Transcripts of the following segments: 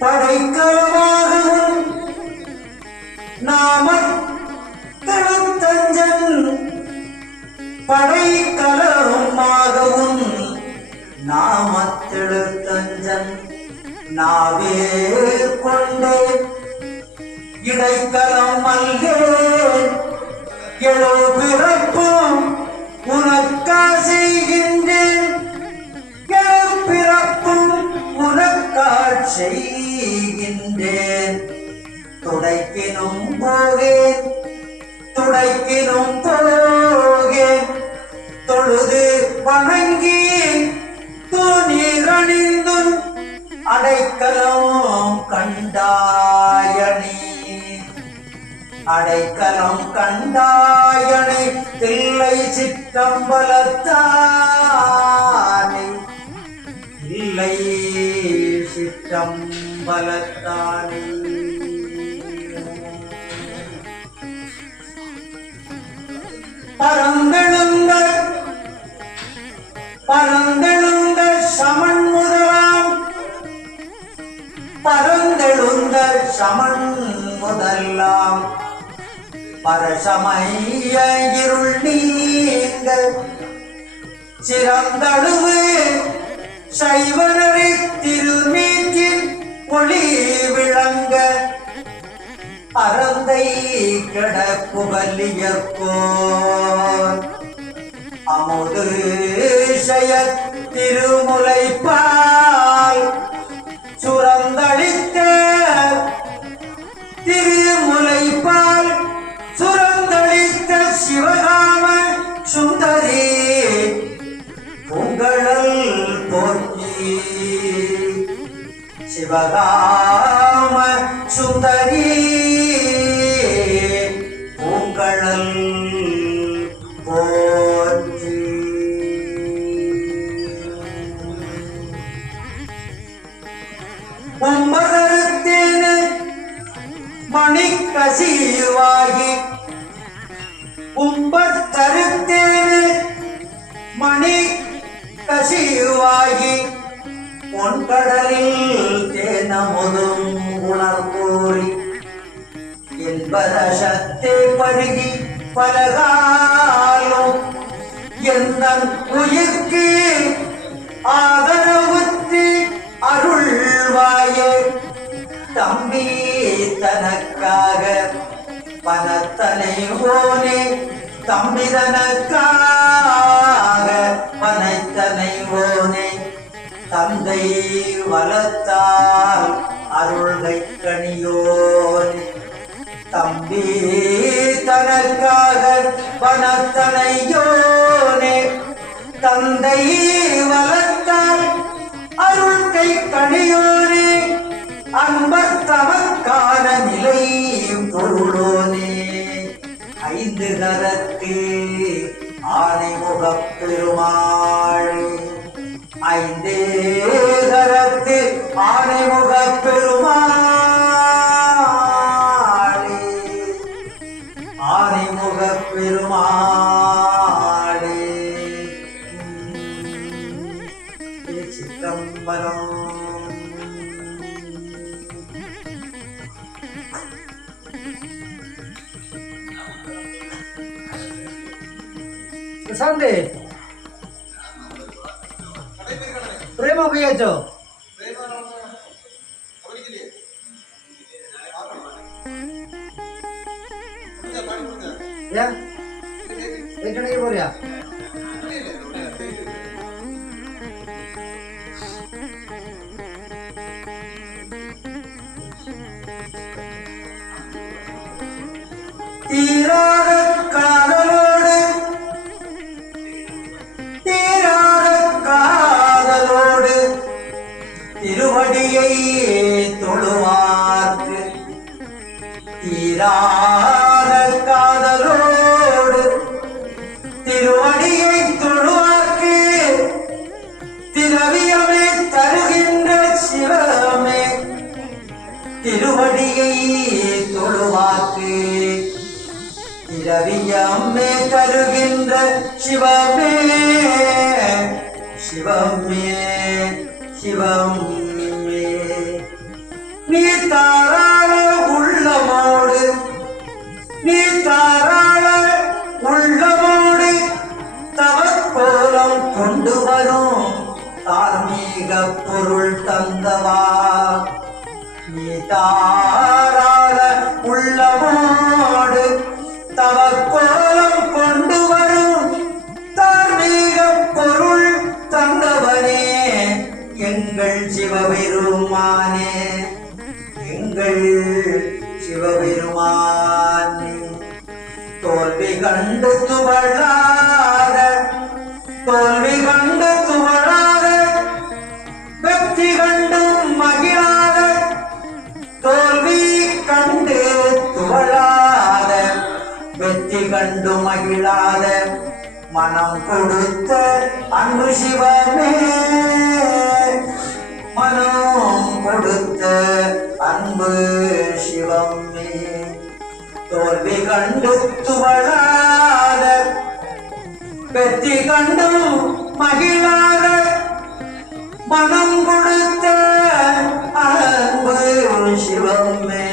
படைக்கலமாகவும் நாமத்தெழுத்தஞ்சன் படைக்கலமாகவும் நாமத்தெழுத்தஞ்சன் நாவே கொண்டே இடைக்கலம் அல்லே எழு பிறப்பும் உனக்கா செய்கின்றேன் எழு பிறப்பும் உனக்கா செய்கின்றேன் துடைக்கினும் போகேன் துடைக்கினும் போகேன் தொழுது வணங்கி தூணீரணிந்து அடைக்கலம் கண்டாயணி அடைக்கலம் கண்டாயணி தில்லை சிற்றம்பலத்தானே தில்லை சிற்றம்பலத்தானே பரந்தெழுந்த பரந்தெழுந்த சமன் முதலாம் பரந்தெழுந்த சமன் முதலாம் பரசமய இருள் நீங்க சிறந்தழுவு சைவனரை திருநீற்றின் ஒளி விளங்க அறந்தை கிடப்புகலியற்கோர் அமுது செய்ய திருமுலைப்பால் சுரந்தளித்த திருமுலைப்பால் சுரந்தளித்த சிவகாம சுந்தரி உங்களல் போற்றி சிவகாம சுந்தரி உங்களல் போற்றி ஒன்பதருத்தேனு மணிக்கசிவாகி உம்பத்தருத்தேனு மணிக்கசிவாகி பொன்கடலில் தேனமுதும் உணர்கோரி என்பதசத்தை பருகி பலகாலும் எந்த உயிர்க்கு ஆதரவுத்து அருள்வாயே தம்பி தனக்காக பனத்தனை ஓனே தம்பி தனக்காக பனைத்தனை ஓனே தந்தை வளத்தால் அருள்கை கணியோனே தம்பி தனக்காக பனத்தனையோனே தந்தை வளத்தால் அருள்கை கணியோனே அன்பர் தமக்கான நிலை பொருளோனே ஐந்து கரத்து ஆனைமுகப் பெருமாள் ஐந்தே கரத்து ஆனைமுகப் Perumal ஆனைமுகப் Perumal Chitrambalam Sande Prema Viajo Ya Ekane ke boleh ya தீராத காதலோடு தீராத காதலோடு திருவடியை தொழுவார்க்கு தீராத காதலோடு திருவடியை தொழுவார்க்கு திரவியமே தருகின்ற சிவமே திருவடியை தொழுவார்க்கு திரவியமே தருகின்ற சிவமே சிவமே சிவமே நீ தாராள உள்ளமோடு நீ தாராள உள்ளமோடு தவக்கோலம் கொண்டு வரும் தார்மீக பொருள் தந்தவா நீ தாராள உள்ளமோடு தவக்கோலம் கொண்டு வரும் தார்மீக பொருள் தந்தவனே எங்கள் சிவபெருமானே எங்கள் சிவபெருமானே தோல்வி கண்டு துவழாத தோல்வி கண்டு துவழாத வெற்றி கண்டும் மகிழாத தோல்வி கண்டு துவழாத வெற்றி கண்டு மகிழாத மனம் கொடுத்த அன்பு சிவமே மனம் கொடுத்த அன்பு சிவமே தோல்வி கண்டு துவழாத வெற்றி கண்டும் மகிழாத மனம் கொடுத்த அன்பு சிவமே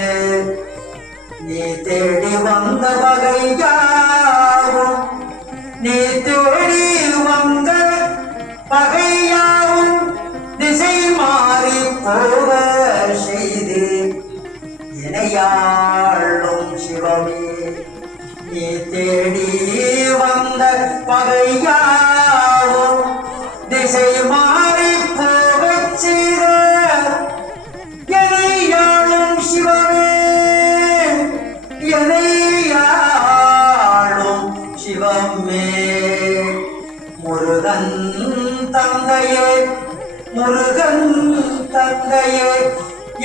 நீ தேடி வந்த வகையாவும் நீ தேடி வந்த பகையாவும் திசை மாறி போக செய்து இணையாளும் சிவமே நீ தேடி வந்த பகையாவும் திசை மாறி போக செய்த இணையாளும் சிவமே இணையாளும் சிவமே முருகன் தந்தையே முருகன் தந்தையே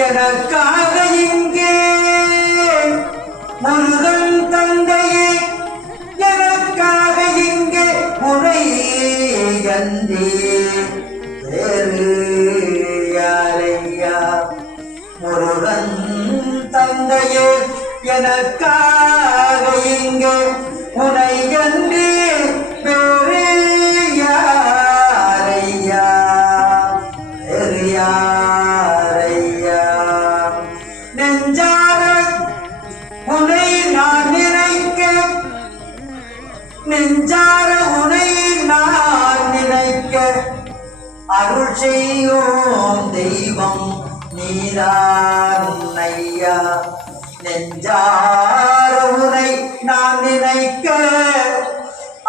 எனக்காக இங்கே முருகன் தந்தையே எனக்காக இங்கே முறை அன்றி வேறு யாரையா முருகன் தந்தையே எனக்காக இங்கே உனை அன்றி வேறு யாரையா வேறு யாரையா நெஞ்சார உனை நான் நினைக்க நெஞ்சார உனை நான் நினைக்க அருள் செய்யும் தெய்வம் நீதான் ஐயா நெஞ்சார உனை நான் நினைக்க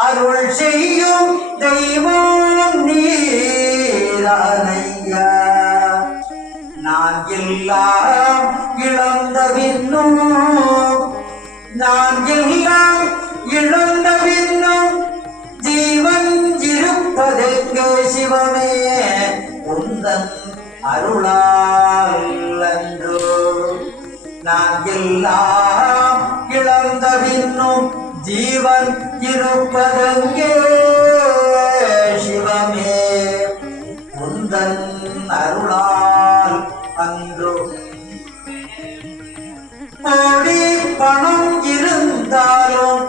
அருள் செய்யும் தெய்வம் நீதான் ஐயா நான் எல்லாம் இழந்த பின்னும் நான் எல்லாம் இழந்த பின்னும் ஜீவன் இருப்பதெங்கே சிவமே உந்தன் அருளால் அன்றோ நான் எல்லாம் இழந்த பின்னும் ஜீவன் இருப்பதெங்கே சிவமே உந்தன் அருளால் அன்றோ கோடி பணம் இருந்தாலும்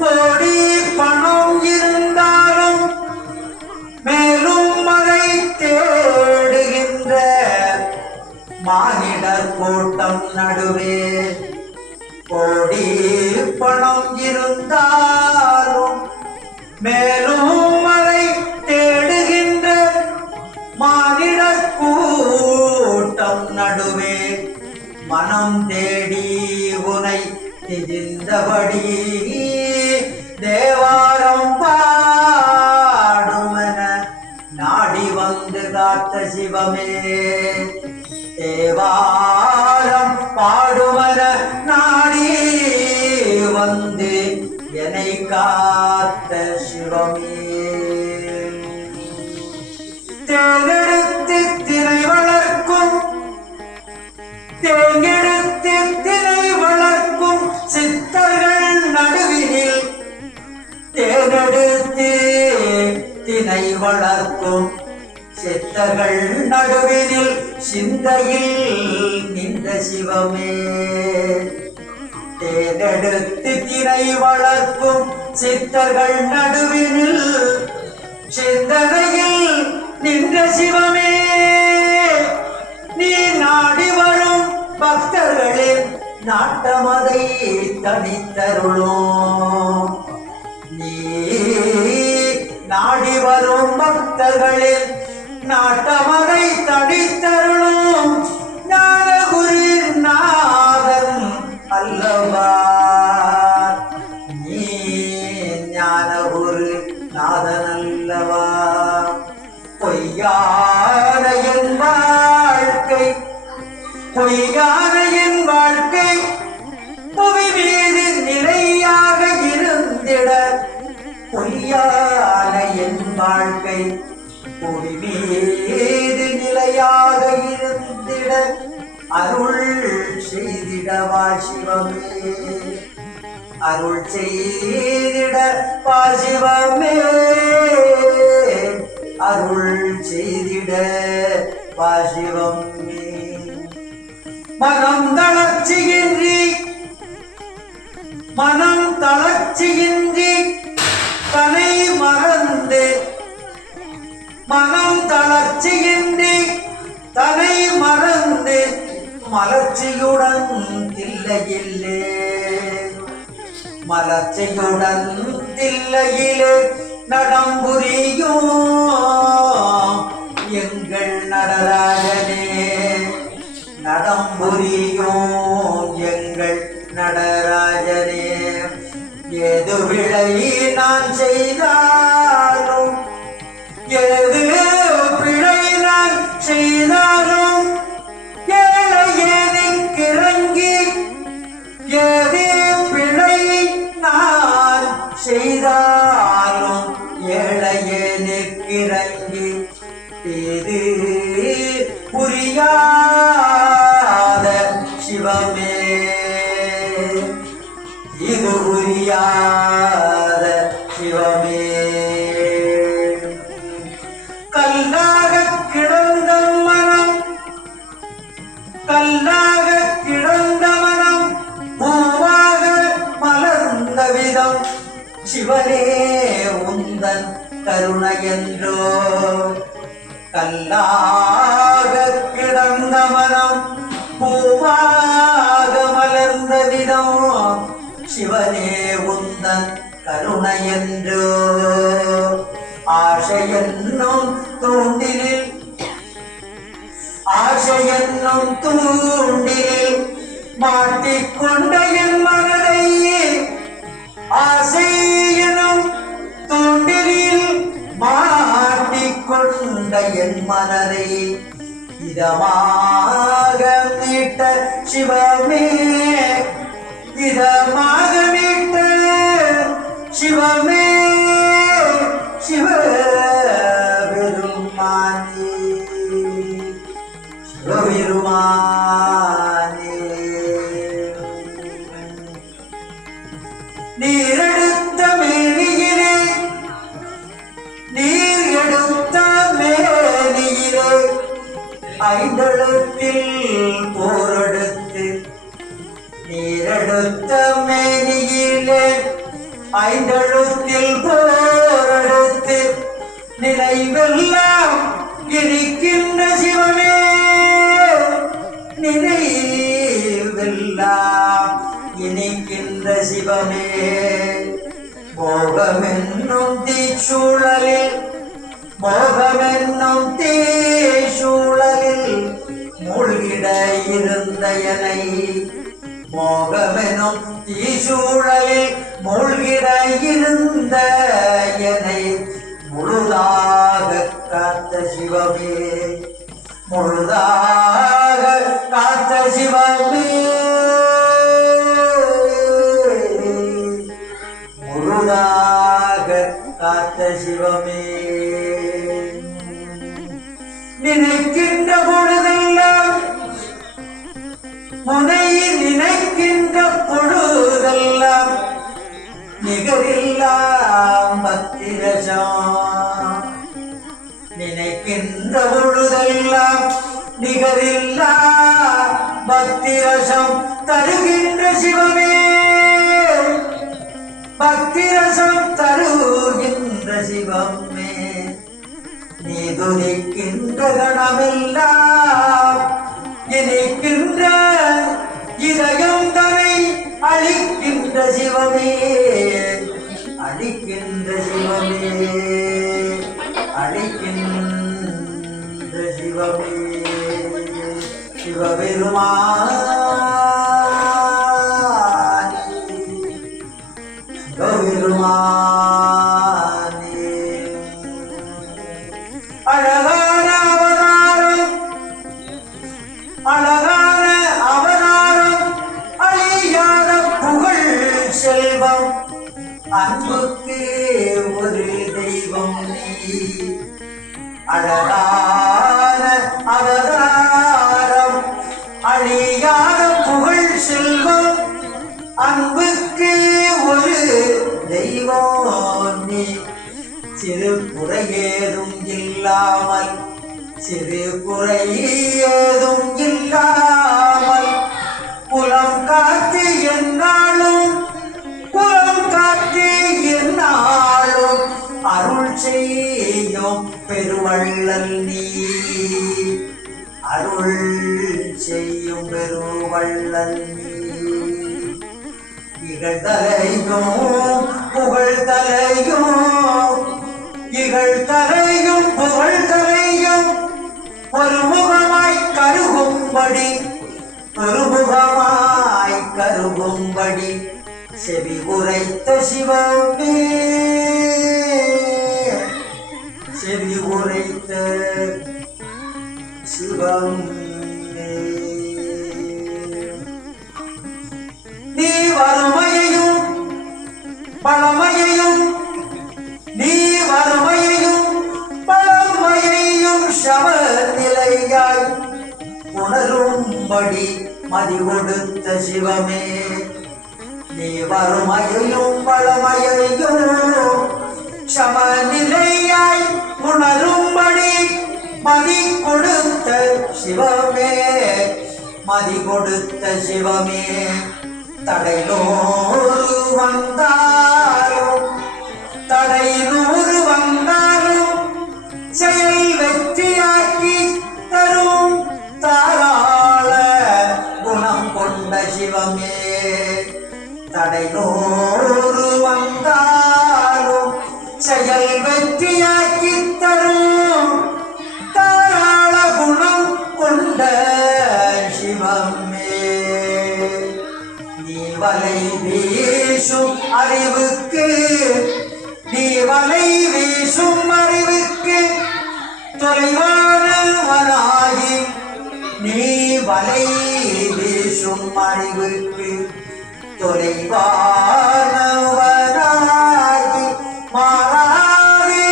கோடி பணம் இருந்தாலும் மேலும் மழை தேடுகின்ற மானிடர் கூட்டம் நடுவே கோடி பணம் இருந்தாலும் மேலும் மழை தேடுகின்ற மானிடர் கூட்டம் நடுவே மனம் தேடி உனை திரிந்தபடி தேவாரம் பாடுமென நாடி வந்து காத்த சிவமே தேவாரம் பாடுமென நாடி வந்து என்னை காத்த சிவமே தேனெடுத்து திரை வளர்க்கும் தேங்கெடுத்து திரை வளர்க்கும் சித்தர்கள் நடுவினில் தேனெடுத்து தினை வளர்க்கும் சித்தர்கள் நடுவினில் சிந்தையில் நின்ற சிவமே தேனெடுத்து தினை வளர்க்கும் சித்தர்கள் நடுவினில் சிந்தனையில் நின்ற சிவமே நீ நாடி நாட்டமதை தனித்தருளும். நீ நாடி வரும் பக்தர்களின் நாட்டமதை தனித்தருளும் ஞானகுரு நாதன் அல்லவா. நீ ஞானகுரு நாதன் அல்லவா. பொய்யான என் வாழ்க்கை பொய்யான என் வாழ்க்கை புவி மீது நிலையாக இருந்திட. பொய்யான என் வாழ்க்கை புவி மீது நிலையாக இருந்திட அருள் செய்திடவா சிவமே. அருள் செய்திட சிவமே. அருள் செய்திட சிவமே. மனம் தளர்ச்சியின்றி தனை மறந்து மனம் தளர்ச்சியின்றி தனை மறந்து மலர்ச்சியுடன் தில்லையில்லே. மலர்ச்சியுடன் தில்லையிலே நடம்புரியும் எங்கள் நடராஜனே. நடம்புரியும் எங்கள் நடராஜனே. ஏது விளை நான் செய்தாலும் ஏது பிழை நான் செய்தாலும் ஏழையேனுக்கிறங்கி ஏது பிழை நான் செய்தாலும் ஏழையேனுக்கிறங்கி இது புரியாத சிவமே. இது புரியாத சிவமே. கல்லாக கிடந்த மனம் பூவாக மலர்ந்த விதம் சிவனே உந்தன் கருணையென்றோ. கல்லாக கிடந்த மனம் பூவாக மலர்ந்த விதம் சிவனே உந்தன் கருணையென்றோ. ஆசையென்னும் தூண்டிலில் மாட்டிக்கொண்ட என் மனதை ஆசையெனும் தூண்டிலில் மாட்டிக்கொண்ட என் மனதை இதமாக மீட்ட சிவமே. இதமாக மீட்ட சிவமே. சிவபெருமானே. சிவபெருமானே. நீரெடுத்த மேனியிலே ஐந்தளத்தில் போரெடுத்து நீரெடுத்த மேனியிலே ஐந்தழுத்தில் போரெடுத்து நினைவெல்லாம் இருக்கின்ற சிவமே. நினைவெல்லாம் இனிக்கின்ற சிவமே. மோகமென்னும் தீச்சூழலில் மூழ்கிட இருந்த எனை மோகமெனும் தீச்சூழலில் மூழ்கிட இருந்த எனை முழுதாக காத்த சிவமே. முழுதாக காத்த சிவமே. முழுதாக காத்த சிவமே. நினைக்கின்ற பொழுதெல்லாம் முனை நினைக்கின்ற பொழுதெல்லாம் நிகரில்லாம் பக்திரசம். நினைக்கின்ற பொழுதெல்லாம் நிகரில்லா பக்திரசம் தருகின்ற சிவமே. பக்திரசம் தருகின்ற சிவமே. நீ துதிக்கின்ற கணமெல்லாம் இனிக்கின்ற இதயம் சிவமே அளிக்கின்ற சிவமே அளிக்கின்ற சிவமே சிவபெருமான் சிவபெருமானே அழகான அவதாரம் அழகான அவதாரம் அழியாத புகழ் செல்வம் அன்புக்கு ஒரு தெய்வம் நீ அழகான அவதாரம் அழியாத புகழ் செல்வம் அன்புக்கு ஒரு தெய்வம் நீ சிறு குறையேதும் இல்லாமல் சிறு குறையேதும் இல்லாமல் குலம் காத்து என்னாலும் குலம் காத்து என்னாலும் அருள் செய்யும் பெருவள்ளல் நீ அருள் செய்யும் பெருவள்ளல் நீ இகழ்தலையும் புகழ்தலையும் இகழ்தலையும் புகழ்தலையும் ஒருமுகமாய் கருகும்படி ஒருமுகமாய் கருகும்படி செவி உரைத்த சிவமே செவி உரைத்த சிவமே நீ வறுமையையும் பழமையையும் நீ வறுமையையும் பழமையையும் சமநிலையாய் உணரும்படி மதி கொடுத்த சிவமே நீ வறுமையையும் பழமையையும் சமநிலையாய் உணரும்படி மதி கொடுத்த சிவமே மதி கொடுத்த சிவமே தடைநூறு வந்தாலும் தடைநூறு வந்தாலும் செயல் வெற்றியாக்கி தரும் தாராள குணம் கொண்ட சிவமே தடைநூறு வந்தாலும் செயல் வெற்றியாக்கி தரும் தாராள குணம் கொண்ட சிவமே நீ வலை வீசும் அறிவுக்கு நீ வலை வீசும் அறிவுக்கு தொலைவானவனாகி நீ வலை வீசும் அறிவுக்கு தொலைவானவனாகி மாறாது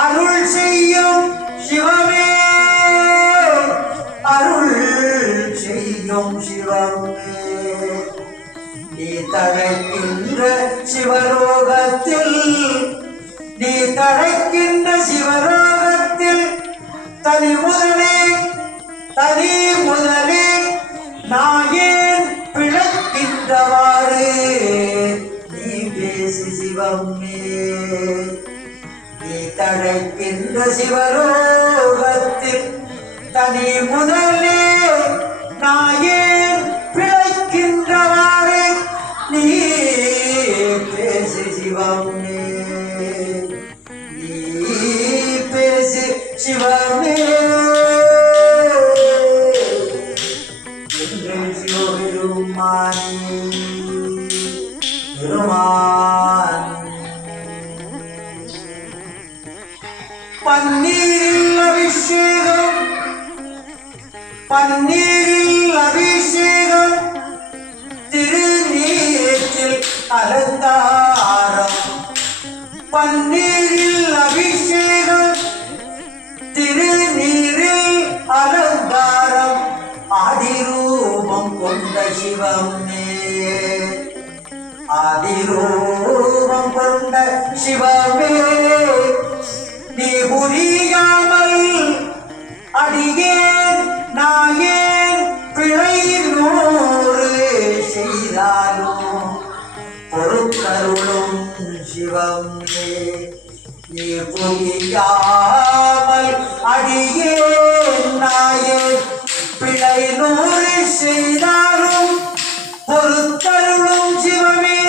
அருள் செய்யும் சிவமே அருள் செய்யும் சிவமே நீ தழைக்கின்ற சிவலோகத்தில் நீ தழைக்கின்ற சிவலோகத்தில் தனி முதலே நாயேன் பிழைக்கின்றவாறு நீ பேசு சிவமே நீ தழைக்கின்ற சிவலோகத்தில் தனி முதலே நாயேன் பிழைக்கின்றவாறு நீ பேசு சிவமே நீ பேசு சிவமே என்று சிவபெருமானே பெருமான் பன்னீரில் அபிஷேகம் பன்னீரில் அபிஷேகம் திருநீற்றில் அலங்காரம் பன்னீரில் அபிஷேகம் திருநீரில் அலங்காரம் ஆதிரூபம் கொண்ட சிவமே ஆதிரூபம் கொண்ட சிவமே நீ புரியாமல் அடியேன் நாயேன் பிழை நூறு செய்தாலும் பொறுத்தருளும் சிவமே நீ புரியாமல் அடியேன் நாயேன் பிழை நூறு செய்தாலும் பொறுத்தருளும் சிவமே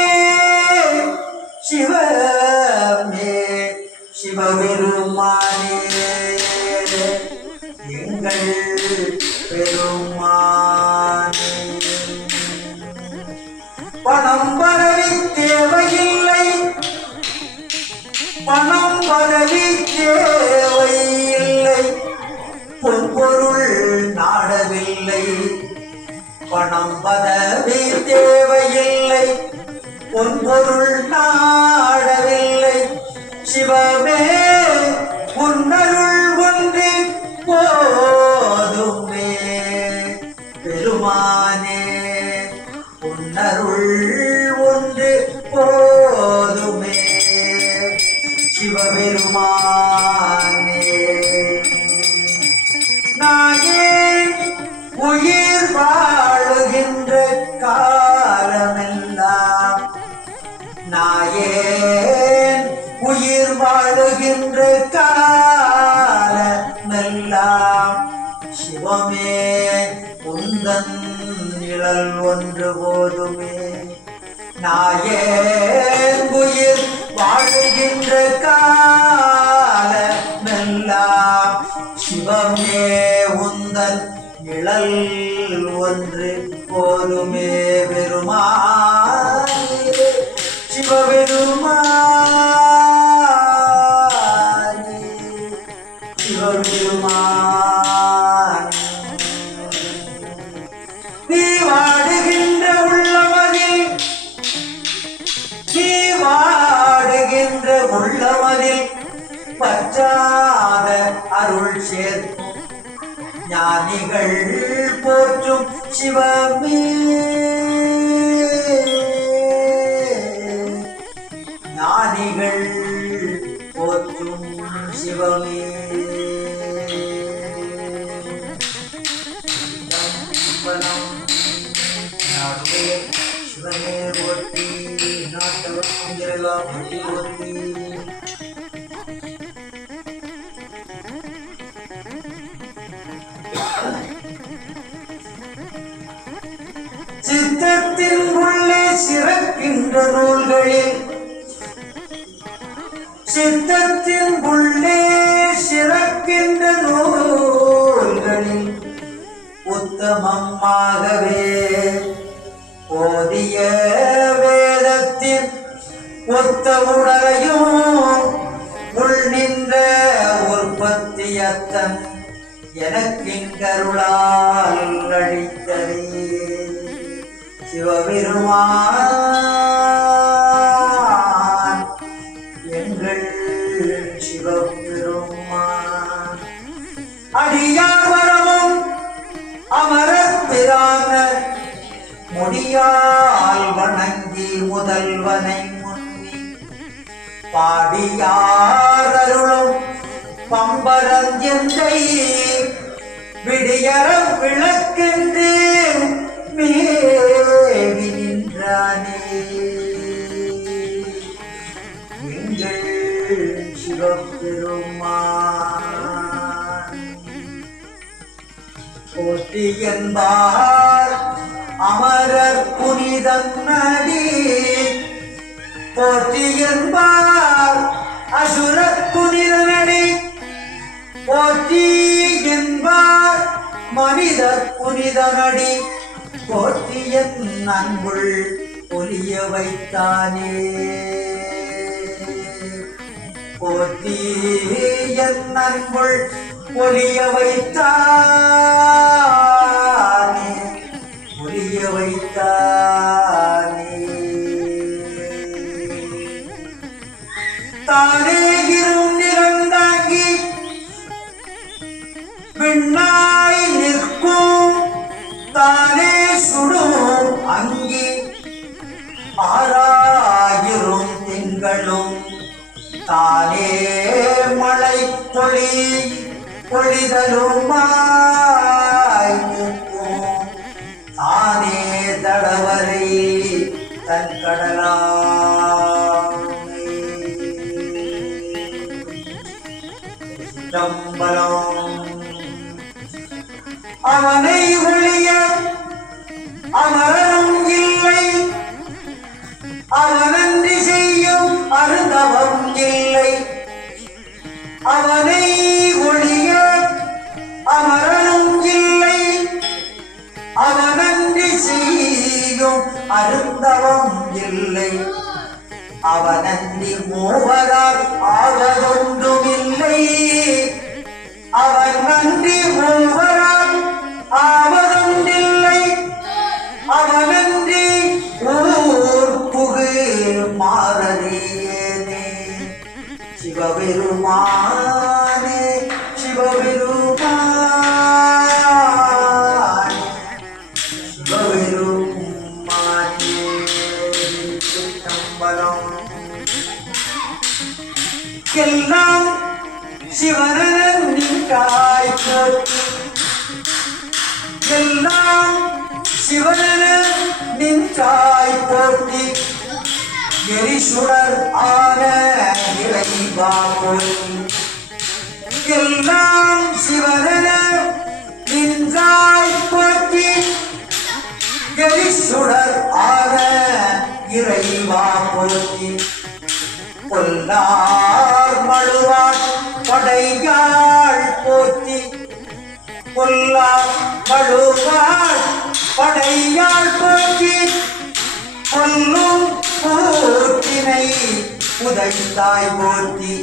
பணம் பதவி தேவையில்லை, பொன்பொருள் நாடவில்லை, சிவமே உன்னருள் ஒன்று போதுமே. பெருமானே உன்னருள் ஒன்று போதுமே. சிவபெருமானே நானே உயிர் வாழுகின்ற காலமெல்லாம், நாயேன் உயிர் வாழுகின்ற காலமெல்லாம், சிவமே உந்தன் நிழல் ஒன்று போதுமே. நாயேன் உயிர் வாழுகின்ற காலமெல்லாம், சிவமே உந்தன் நிழல் ஒன்று போதுமே. பெருமானே சிவபெருமானே சிவபெருமானே, நீ வாடுகின்ற உள்ளமதில், நீ வாடுகின்ற உள்ளமதில் பற்றாத அருள் சேர்க்கும் ஞானிகள் போற்றும் சிவமே. ஞானிகள் போற்றும் சிவமே. சிவமே போற்றி, நாட்டவர்க்கும் இறைவா போற்றி. சித்தத்தின் உள்ளே சிறக்கின்ற நூல்களில், சித்தத்தின் உள்ளே சிறக்கின்ற நூல்களில் உத்தமமாகவே ஓதிய வேதத்தின் ஒத்த உடலையும் உள் நின்ற உற்பத்தியத்தன் எனக்கிங்கருளால் அளித்ததே. சிவபெருமான் எங்கள் சிவபெருமான், அடியார் வரமும் அமரர் பிரான முடியால் வணங்கி முதல்வனை முன்னி பாடியார் அருளும் பம்பரன் எந்தை விடியற விளக்கென்று மேவி நின்றானே. எங்கள் சிவபெருமான் போற்றி என்பார் அமரர் புனிதன் நடி, போற்றி என்பார் அசுர புனிதனடி, போற்றி என்பார் மனிதர் புனிதனடி, போற்றி என் அன்புள் ஒலிய வைத்தானே. போற்றி என் அன்புள் ஒலிய வைத்தானே, ஒலிய வைத்தானே. தானே இரும் நிறந்தாங்கி விண்ணாய் நிற்கும், தானே சுடும் அங்கி ஆறாயிரும் திங்களும், தானே மழை பொழிதலுமாய் நிற்கும், தானே தடவரை தன் கடலாமே. சிதம்பரம் அவனை ஒழிய அமரனும் இல்லை, அவனன்றி செய்யும் அருந்தவம் இல்லை, அவனை ஒழிய அமரனும் இல்லை, அவனன்றி செய்யும் அருந்தவம் இல்லை, அவனன்றி மூவரால் ஆவதொன்றுமில்லை, அவன் நன்றி மூவரால் ஆவதொன்றில்லை, சிவபெருமானே சிவபெருமானே சிவபெருமானே சிற்றம்பலம். எல்லாம் சிவனன் நின்றாய் போற்றி, எல்லாம் சிவனன் நின்றாய் போற்றி, எரிசுடர் ஆன இறைவா போற்றி, எல்லாம் சிவனன் நின்றாய் போற்றி, எரிசுடர் ஆன இறைவா போற்றி, பொல்லார் மழுவார் படையாள் போற்றி, பொல்லார் மழுவார் படையாள் போற்றி, பொல்லும் போற்றினை உதைத்தாய் போற்றி,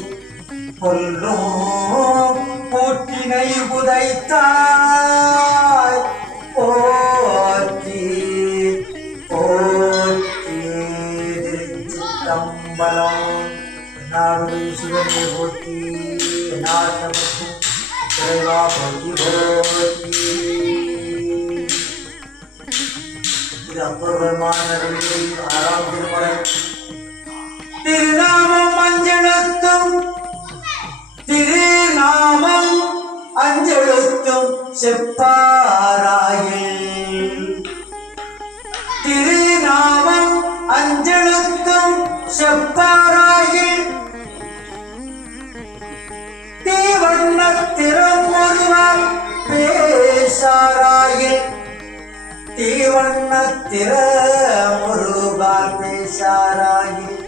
பொல்லும் போற்றினை உதைத்தாய் போற்றி போற்றி. திருச்சிற்றம்பலம். நாடு சிவனை போற்றி, நாட்டமும் இறைவா போற்றி போற்றி. இது அபூர்வமான 6ஆம் திருமுறை. திருநாமம் அஞ்செழுத்தும், திருநாமம் அஞ்செழுத்தும் செப்பாராயில், திருநாமம் அஞ்செழுத்தும் செப்பாராயில், தீவண்ணத்திறம் ஒருவால் பேசாராயில், தீவண்ணத்திறம் ஒருவால் பேசாராயில்,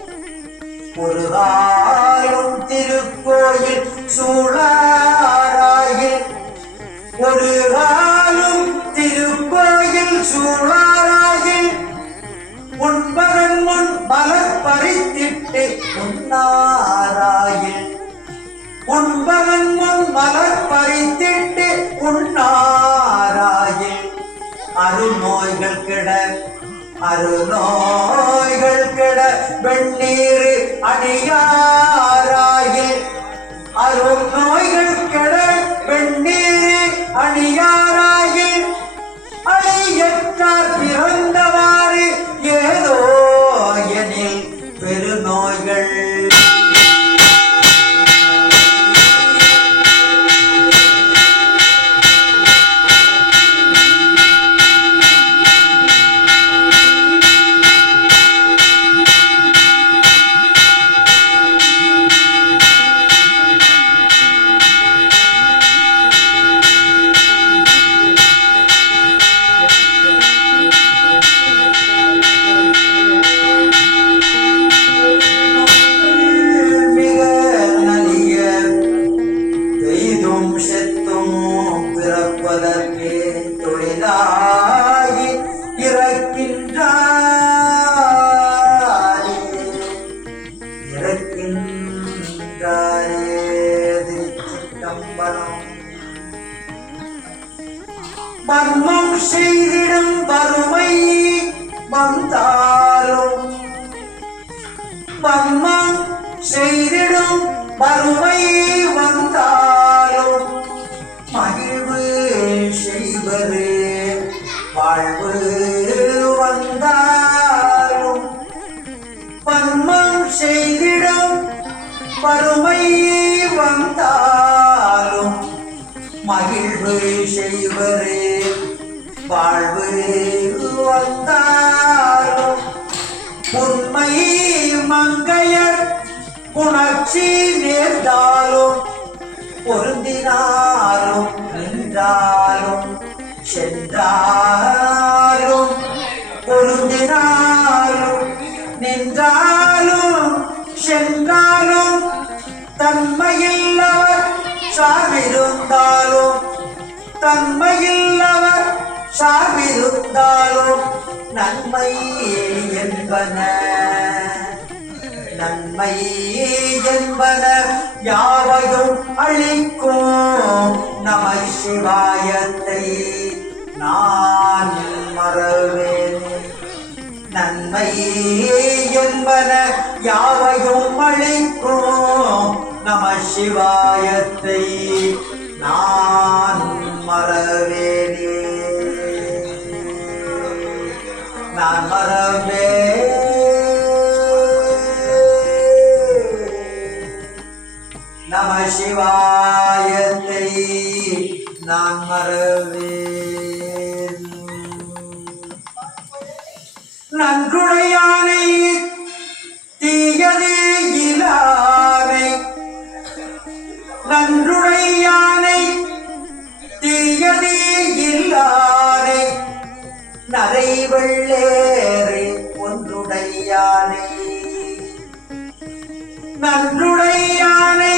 ஒரு காலும் திருக்கோயில் சூழாராயில், ஒரு காலும் திருக்கோயில் சூழாராயில், உண்பதன் முன் மலர் பறித்திட்டு உண்ணாராயில், உண்பதன் முன் மலர் பறித்திட்டு உண்ணாராயில், அருநோய்கள் கெட அருநோய்கள் கெட வெண்ணீர் அணியாராயில், அருநோய்கள் கெட வெண்ணீர் அணியாராயில், அழியற்றார் பிறந்தவாறு ஏதோ எனில் பெருநோய்கள். தொழிலாகி இறக்கின்றாரே இறக்கின்றாரே. திருச்சிற்றம்பலம். மர்மம் செய்திடும் வறுமை வந்தாலும், மர்மம் செய்திடும் வறுமை வந்தாலும், மகிழ்வு செய்வது வாழ்வு வந்தாலும், பன்மம் செய்திடும் வறுமை வந்தாலும், மகிழ்வு செய்வது வாழ்வு வந்தாலும், உண்மை மங்கையர் உணர்ச்சி நேர்ந்தாலும், பொருந்தினாலும் நின்றாலும் சென்றாலும், பொருந்தினாலும் நின்றாலும் சென்றாலும், தன்மையில்லவர் சார்பிருந்தாலும், தன்மையில்லவர் சார்பிருந்தாலும், நன்மை என்பன நன்மை என்பன யாவையும் அளிக்கும் நம சிவாயத்தை நான் மறவேன். நன்மை என்பன யாவையும் அளிக்கும் நம சிவாயத்தை நான் மறவேனே நான் மறவே நம சிவாயத்தை நான் மறவேன் நன்றுடையானை தீயதே இலானை நன்றுடையானை தீயதே இல்லானை நரை வெள்ளேறி ஒன்றுடையானை நன்றுடையானை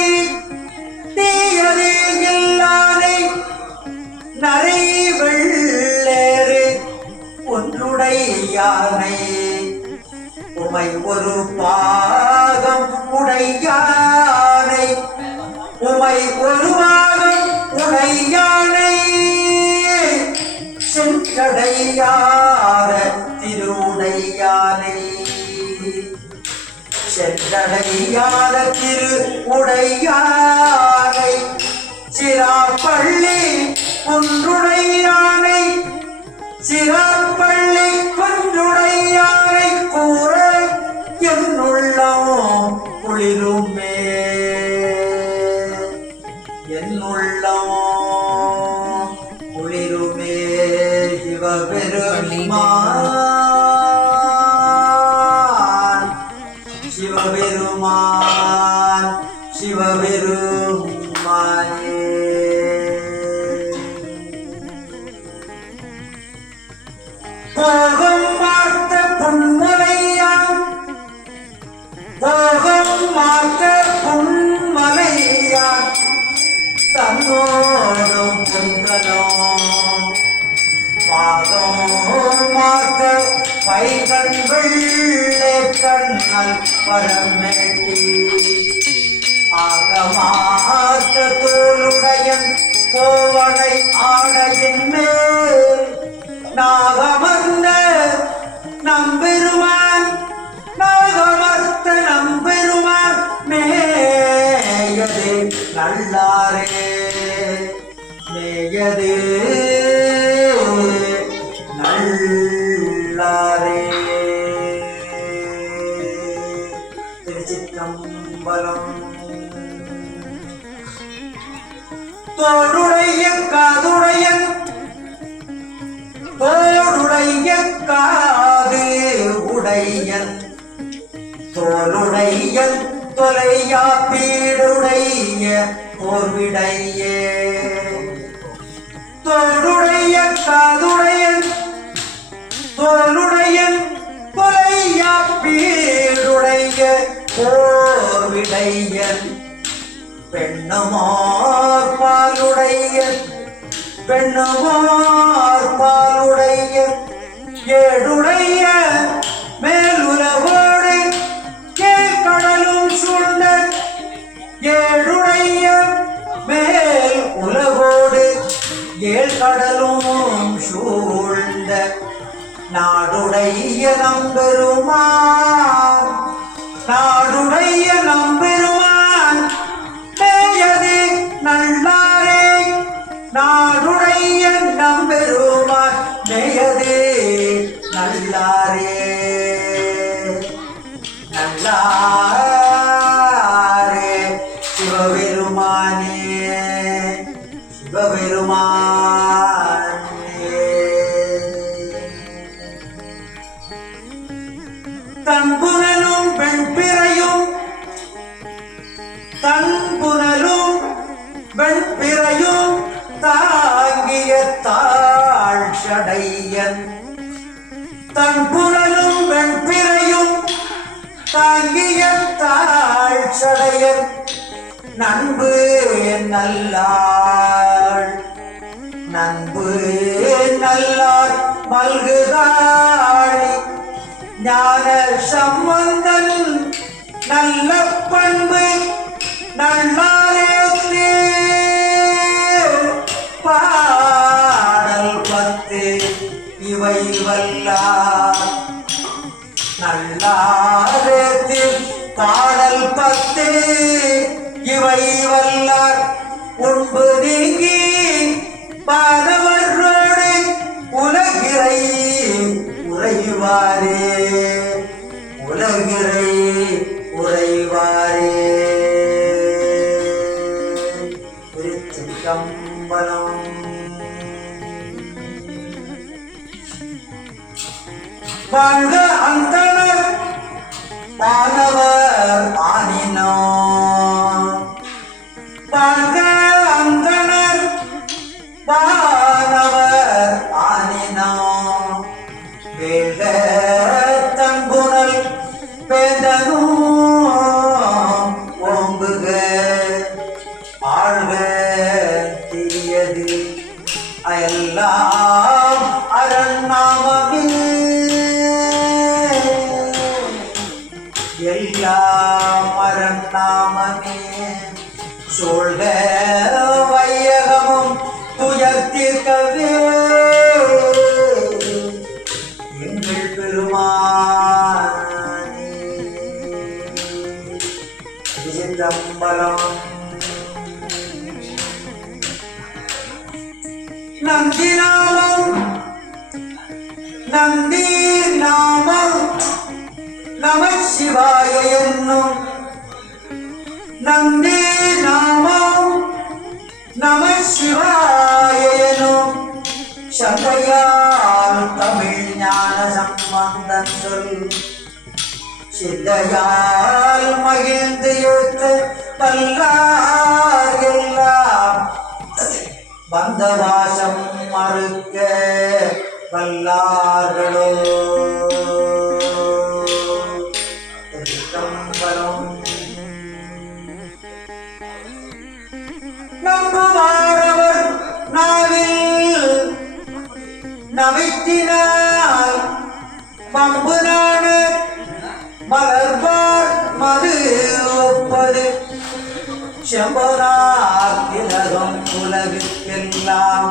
தீயதே இல்லானை நரை வெள்ளேறி ஒன்றுடையானை உமை ஒரு பாகம் உடையானை உமை ஒரு பாகம் உடையானை சென்றடையாத திருவுடையானை சென்றடையாத திரு உடையானை சிராப்பள்ளி ஒன்றுடையானை சிராப்பள்ளி ஒன்றுடையானை கூற என்னுள்ளம் குளிருமே என்னுள்ளம் குளிருமே சிவபெருமான் சிவபெருமான் சிவபெருமானே போகம் பார்த்த பொன்மலையான் போகம் பார்த்த பொன்மலையான் தன்னோடும் பொங்கலும் பாகம் மாத்த பைகள் வெள்ளை கண்ணல் பரமேட்டி ஆகமாத்த தோளுடையன் கோவனை ஆடையின் மேல் நாகமர்ந்த நம்பெருமான் நாகமர்த்த நம்பெருமான் மேயது நல்லாரே மேயது நல்லாரே திருச்சிற்றம்பலம் தோடுடைய காதுடையன் தோடுடைய காது உடையன் தோளுடையன் தொலையா பீடுடைய போர்விடையே தோடுடைய காதுடையன் தோளுடையன் தொலையா பீடுடைய போர்விடையன் பெண்ணுமார் பாலுடையன் பெண்ணுமார் பாலுடையன் ஏடுடைய மேலுலவோடு கடலும் சூழ்ந்த ஏடுடைய மேல் உலகோடு கடலும் சூழ்ந்த நாடுடைய நம்பெருமான் நாடுடைய நம்பெருமான் மேயது நல்லாரே நாடுடைய நம்பெருமான் மேயது நல்லாரே நல்லாரே சிவபெருமானே சிவபெருமானே தன்புணலும் வெண்பிறையும் தன்புணலும் வெண்பிறையும் தாங்கிய தாழ்சடையன் தன்புணலும் வெண்பிறையும் தாங்கிய தாழ்சடையன் நண்பு நல்லாள் நண்பு நல்லார் மல்குதாளி ஞான சம்பந்தன் நல்ல பண்பு நல்லாரே பாடல் பத்து இவை வல்லார் நல்லாரே பாடல் பத்து இவை வல்லார் உண்பு நீங்கி பாதவரோடு உலகிறை உறைவாரே உலகிறை உறைவாரே. திருச்சிற்றம்பலம். வாழ்க அந்தணர் வானவர் ஆனினோ, வாழ்க அந்தணர் வானவர் ஆனினோ, வேக தன்புணல் வேதனோ ஓங்குக ஆழ்க தீயது எல்லாம் அரண்நாமமே எல்லாம் அரண்நாமமே சூழ்க வையகமும் துயர்த்திற்கவே எங்கள் பெருமானே. சிதம்பரம். நந்தி நாமம் நந்தி நாமம் நமசிவாய என்னும் நந்தி நாமம் நமசிவாய எனும் சந்தையால் தமிழ் ஞான சம்பந்தன் சொல் சிந்தையால் மகிழ்ந்து ஏற்ற வல்லார் எல்லாம் பந்தவாசம் மறுக்க வல்லார்களோ. நம்புவாரவர் நாவில் நவித்தினால் பம்பு நாண மலர்பார் மது ஒப்பது செம்பனாகிலகம் உலகுக்கெல்லாம்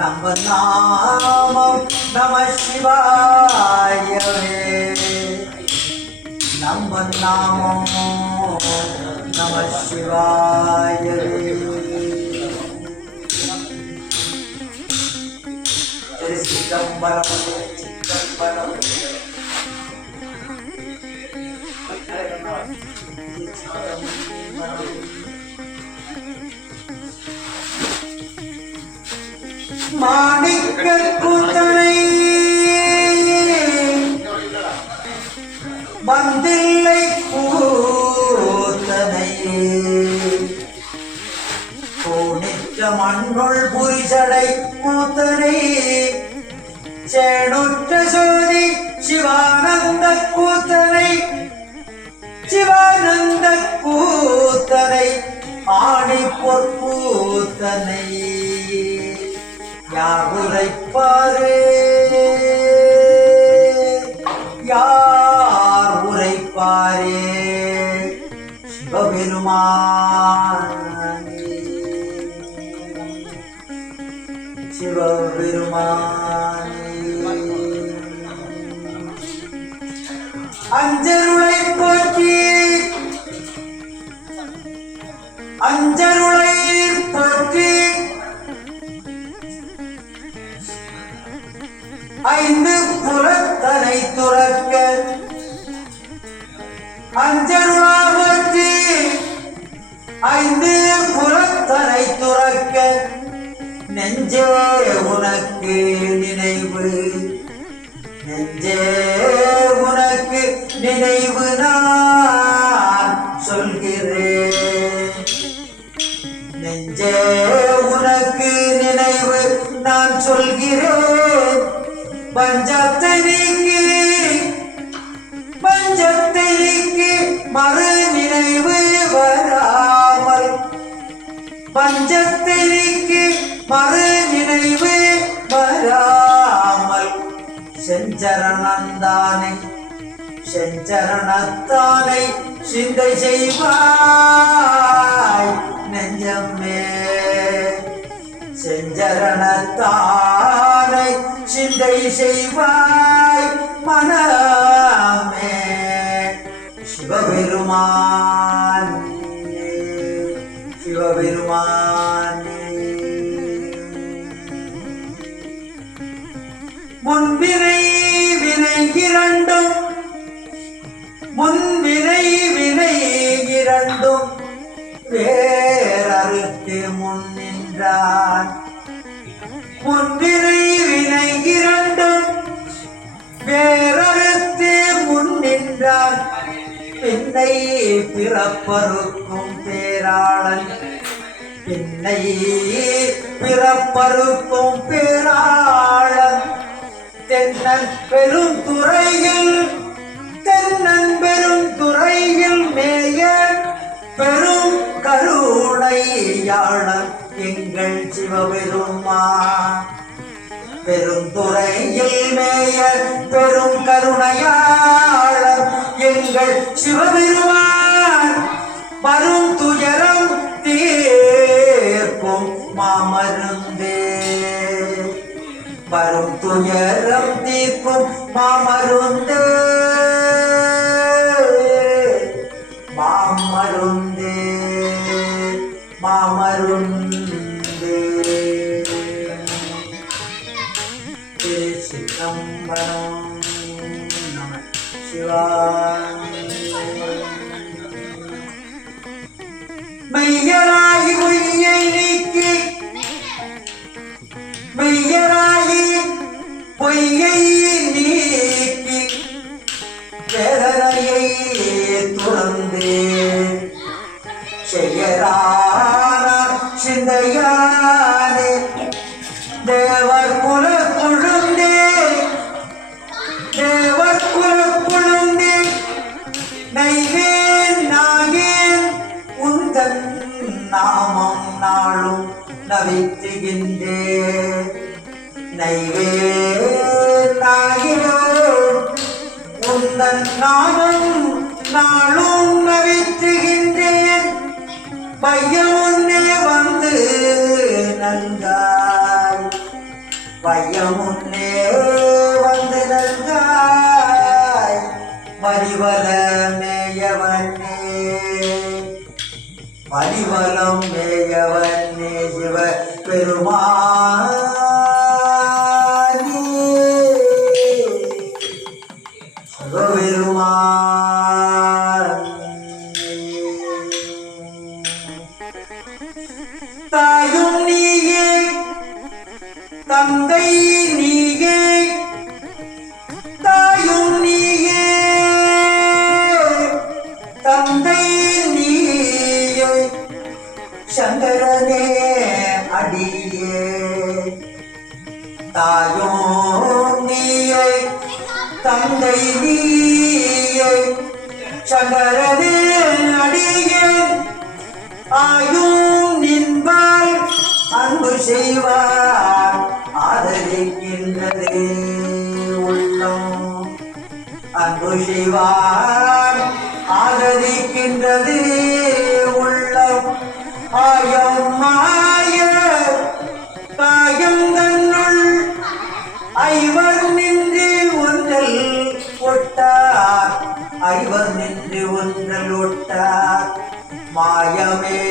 நம்ம நாமம் நம சிவாயவே நம்ம நாமம் நம சிவாயவே. சிதம்பரம் சிதம்பரம். மாணிக்க கூத்தனை வந்தில்லை கூத்தனை கோணிற்ற மண்ணுள் புரிசடை கூத்தனை சேணுற்ற சோதி சிவானந்த கூத்தனை சிவானந்த கூத்தனை ஆணி பொற்பூத்தனை யார் உரைப்பாரே யார் உரைப்பாரே சிவபெருமானே சிவபெருமானே. அஞ்சருளை போற்றி அஞ்சருளை போற்றி ஐந்து புறத்தனை துறக்க அஞ்சருளா போற்றி ஐந்து புறத்தனை துறக்க நெஞ்சே உனக்கு நினைவு நெஞ்சே உனக்கு நினைவு நான் சொல்கிறேன் நெஞ்சே உனக்கு நினைவு நான் சொல்கிறேன். பஞ்சத்தை நீக்கி மறு நினைவு வராமல் பஞ்சத்தை நீக்கி மறு நினைவு வராமல் செஞ்சரணந்தானை செஞ்சரணத்தானை சிந்தை செய்வாய் நெஞ்சமே செஞ்சரணத்தானை சிந்தை செய்வாய் மனமே சிவபெருமானே. சிவபெருமானே முன்வினை வினை இரண்டும் முன்வினை வினை இரண்டும் வேறறுத்து முன் நின்றான் முன்வினை வினை இரண்டும் வேறறுத்து முன் நின்றான் பின்னை பிறப்பறுக்கும் பேராளன் பின்னை பிறப்பறுக்கும் பேராளன் தென்னன் பெரும் துறையில் தென்னன் பெரும் துறையில் மேய பெரும் கருணையாளன் எங்கள் சிவபெருமான் பெருந்துறையில் மேய பெரும் கருணையாளர் எங்கள் சிவபெருமான் வரும் துயரம் தீர்க்கும் மாமருந்தே வரும் துயரம் தீர்க்கும் மாமருந்தே மாமருந்தே மாமருந்தே சிதம்பரம் நம சிவாய மெய்யராகி பொய்யை நீக்கி மெய்யராகி பொய்யை நீக்கி வேதனையை துறந்து செய்யறான சிந்தையானே தேவர் குல கொழுந்தே தேவர் குல கொழுந்தே நைவேன் நாயேன் உந்தன் நாமம் நாளும் நவித்துகின்றே நைவேன் நாயேன் உந்தன் நாமம் நாளும் நவித்துகின்றேன் பையமுன்னே வந்து நன்காய் பையமுன்னே வந்து நன்காய் மறிவல மேயவனே மறிவலம் மேயவனே சிவ பெருமானே சிவபெருமான் தாயும் நீயே தந்தை நீயே தாயும் நீயே தந்தை நீயே சங்கரனே அடியே தாயும் நீயே தந்தை நீயே சங்கரனே அடியே ஆயும் நின்பால் அன்பு செய்வார் ஆதரிக்கின்றது உள்ளம் அன்பு செய்வார் ஆதரிக்கின்றது உள்ளம் ஆயம் மாய காயம் தன்னுள் ஐவர் நின்று ஒன்றல் ஒட்டார் ஐவர் நின்று ஒன்றல் ஒட்டார் மாயமே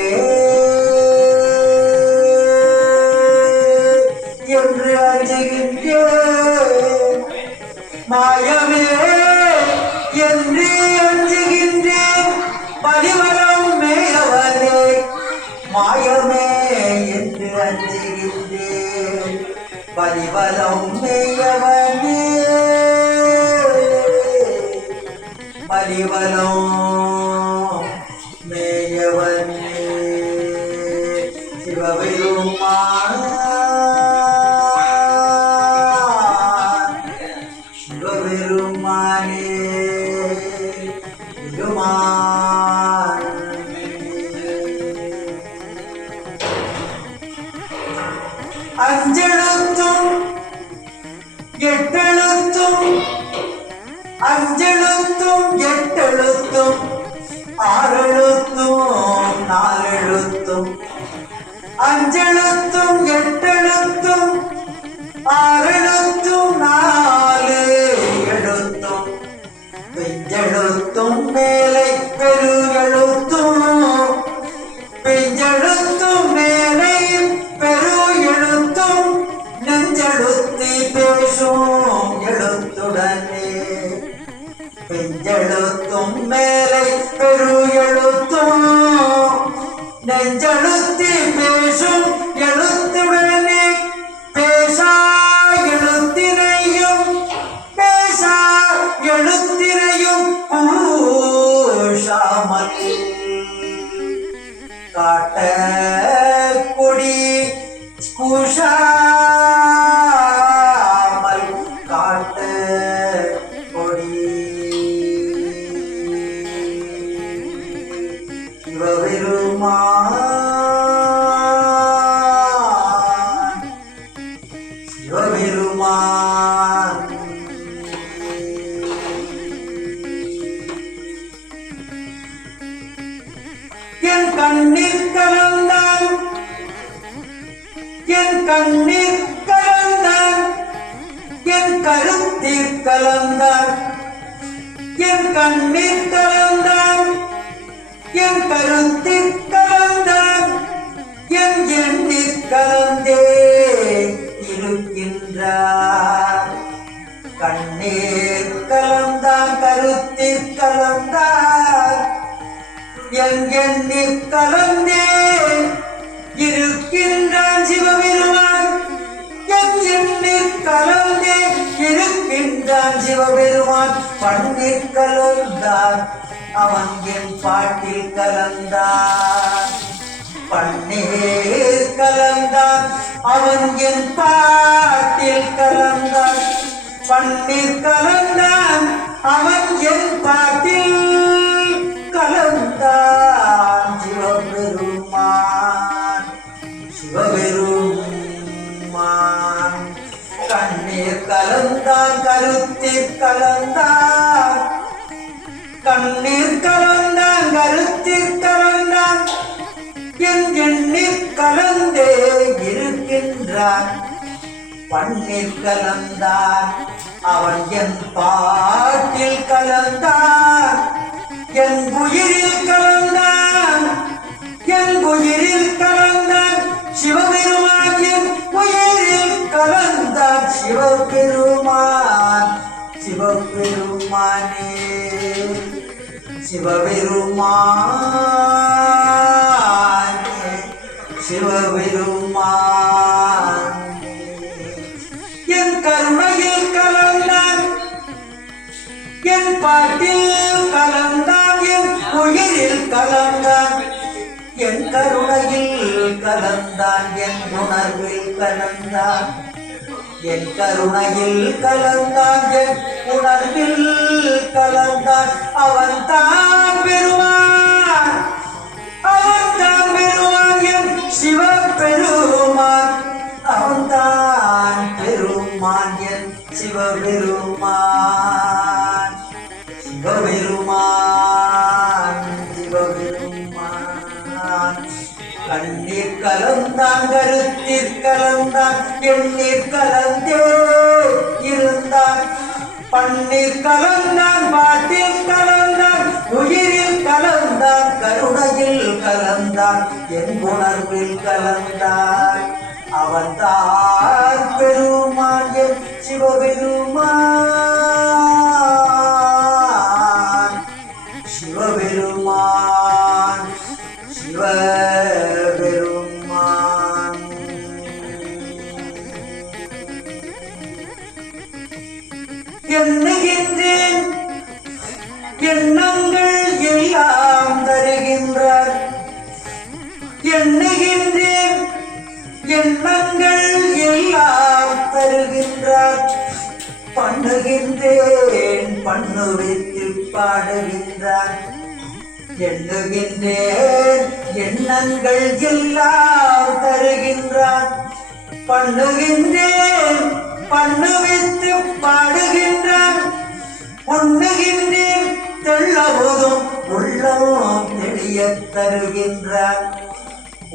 என்று அஞ்சுகின்றேன் மாயமே என்று அஞ்சுகின்றேன் பரிவரம் மேயவனே மாயமே என்று அஞ்சுகின்றேன் பரிவரம் மேயவனே பரிவரம் மேயவனே சிவபெருமான் சிவபெருமானே பெருமான் அஞ்செழுத்தும் எட்டெழுத்தும் அஞ்செழுத்தும் எட்டெழுத்தும் ஆறெழுத்தும் நாலெழுத்தும் அஞ்செழுத்தும் எட்டெழுத்தும் ஆறெழுத்தும் நாலு எழுத்தும் பெஞ்செழுத்தும் மேலை பெரு எழுத்தும் பெஞ்செழுத்தும் எழுத்தும் மேலை பெரு எழுத்தும் நெஞ்செழுத்தி பேசும் எழுத்துடனே பேசா எழுத்தினையும் பேசா எழுத்தினையும் பூஷாமல் காட்ட கொடி பூஷாமல் காட்ட கொடி சிவபெருமான் என் கண்ணீர் கலந்தான் என் கண்ணீர் கலந்தான் என் கருத்தீர் கலந்தான் என் கண்ணீர் கலந்தான் என் கருத்தீர் கலந்தான் என் எண்ணீர் கலந்தே இருக்கின்றார் கண்ணீர் கலந்தான் கருத்தீர் கலந்தான் என் எண்ணீர் கலந்தே இருக்கின்றான் சிவபெருமான் என் எண்ணீர் கலந்தே இருக்கின்றான் சிவபெருமான் பன்னீர் கலந்தான் அவன் என் பாட்டில் கலந்தான் பன்னீர் கலந்தான் அவன் என் பாட்டில் கலந்தான் பன்னீர் கலந்தான் அவன் என் பாட்டில் கலந்தான் சிவபெருமான் சிவபெருமான் கண்ணீர் கலந்தான் கருத்தீர் கலந்தான் கண்ணீர் கலந்தான் கருத்தீர் கலந்தான் என் எண்ணீர் கலந்தே இருக்கின்றான் பன்னீர் கலந்தான் அவன் என் பாட்டில் கலந்தான் என் உயிரில் கலந்தான் என் உயிரில் கலந்தான் சிவபெருமான் என் உயிரில் கலந்தான் சிவபெருமான் சிவபெருமானே சிவபெருமானே சிவபெருமானே என் கருணையில் கலந்தான் என் பாட்டில் கலந்தான் என் உயிரில் கலந்தான் என் கருணையில் கலந்தான் என் உணர்வில் கலந்தான் என் கருணையில் கலந்தான் என் உணர்வில் கலந்தான் அவன் தான் பெருமான் அவன் தான் பெருமான் என் சிவபெருமான் அவன் தான் பெருமான் என் சிவபெருமான் சிவபெருமான் சிவபெருமான் கண்ணீர் கலந்தான் கருத்தீர் கலந்தான் எண்ணீர் கலந்தே இருந்தான் பன்னீர் கலந்தான் பாட்டில் கலந்தான் உயிரில் கலந்தான் கருணையில் கலந்தான் என் உணர்வில் கலந்தான் அவன் தான் பெருமான் என் சிவபெருமான் சிவபெருமான் சிவபெருமான் எண்ணுகின்றேன் எண்ணங்கள் எல்லாம் தருகின்றார் எண்ணுகின்றேன் எண்ணங்கள் எல்லாம் தருகின்றார் பண்ணுகின்றேன் பண்ணுவித்து பாடுகின்றார் எண்ணுகின்றேன் எண்ணங்கள் எல்லாம் தருகின்றான் பண்ணுகின்றேன் பண்ணுவித்து பாடுகின்றான் உண்ணுகின்றேன் தெள்ளபோதும் உள்ளமும் தெளிய தருகின்றான்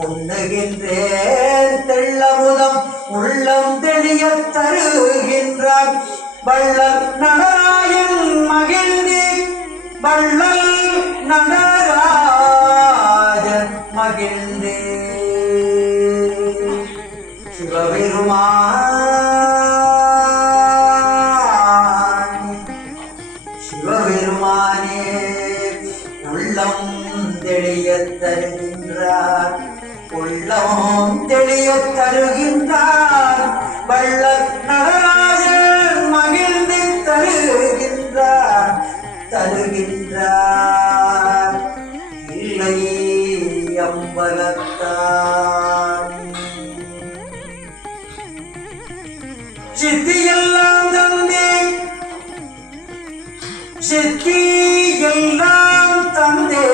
உண்ணுகின்றேன் தெள்ளமுதம் உள்ளம் தெளிய தருகின்றான் வள்ளல் நடராயன் மகிழ்ந்தே வள்ளல் நடராஜன் மகிழ்ந்தே சிவபெருமான் சிவபெருமான் சித்தி எல்லாம் தந்தே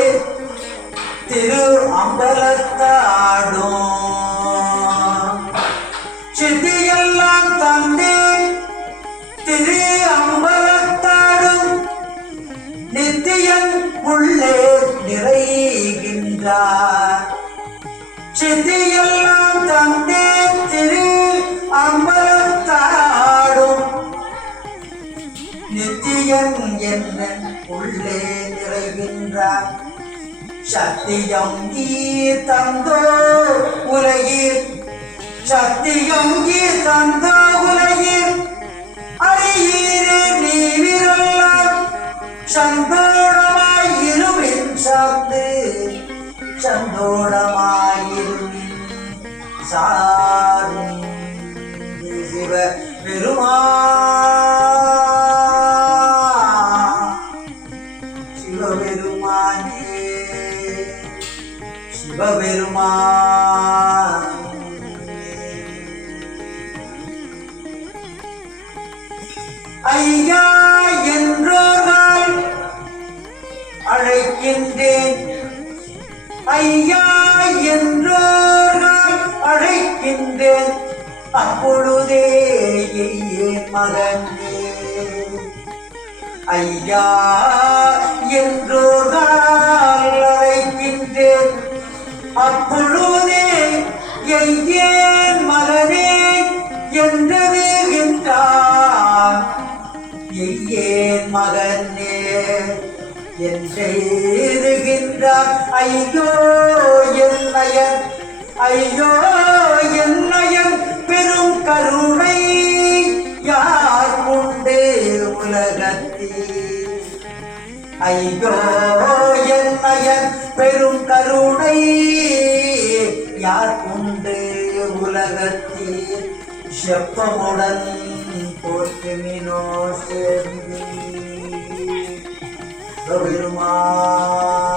திரு அம்பலத்தாடும் சித்தி எல்லாம் தந்தே திரு அம்பலத்தாடும் நித்தியன் உள்ளே நிறைகின்றார் சித்தியெல்லாம் தந்தே திரு அம்பலத்தாடும் நித்தியன் என்ன உள்ளே நிறைகின்றார் சத்தியம் ஈ தந்தோ உலகீர் சத்தியம் ஈ தந்தோ உலகீர் அறியீரே நீ விரல்லாம் சந்தோடமாயிருமின் சார்ந்து சந்தோடமாயிருமின் சார்ந்து சிவ சிவபெருமானே சிவபெருமான் ஐயா என்றோர்கள் அழைக்கின்றேன் ஐயா என்றோர்கள் அழைக்கின்றேன் அப்பொழுதே என் மகனே ஐயா என்றோர்கள் அழைக்கின்றேன் அப்பொழுதே என் மகனே என்றுகின்றான் என் மகனே என்றுகின்றான் ஐயோ என்னையன் ஐயோ என்னையன் பெரும் கருணை யார் உண்டு உலகத்தில் ஐயோ என்னையன் பெரும் கருணை யார் உண்டு உலகத்தில் செப்பமுடன் போற்றுமினோ சேர்ந்து பெருமான்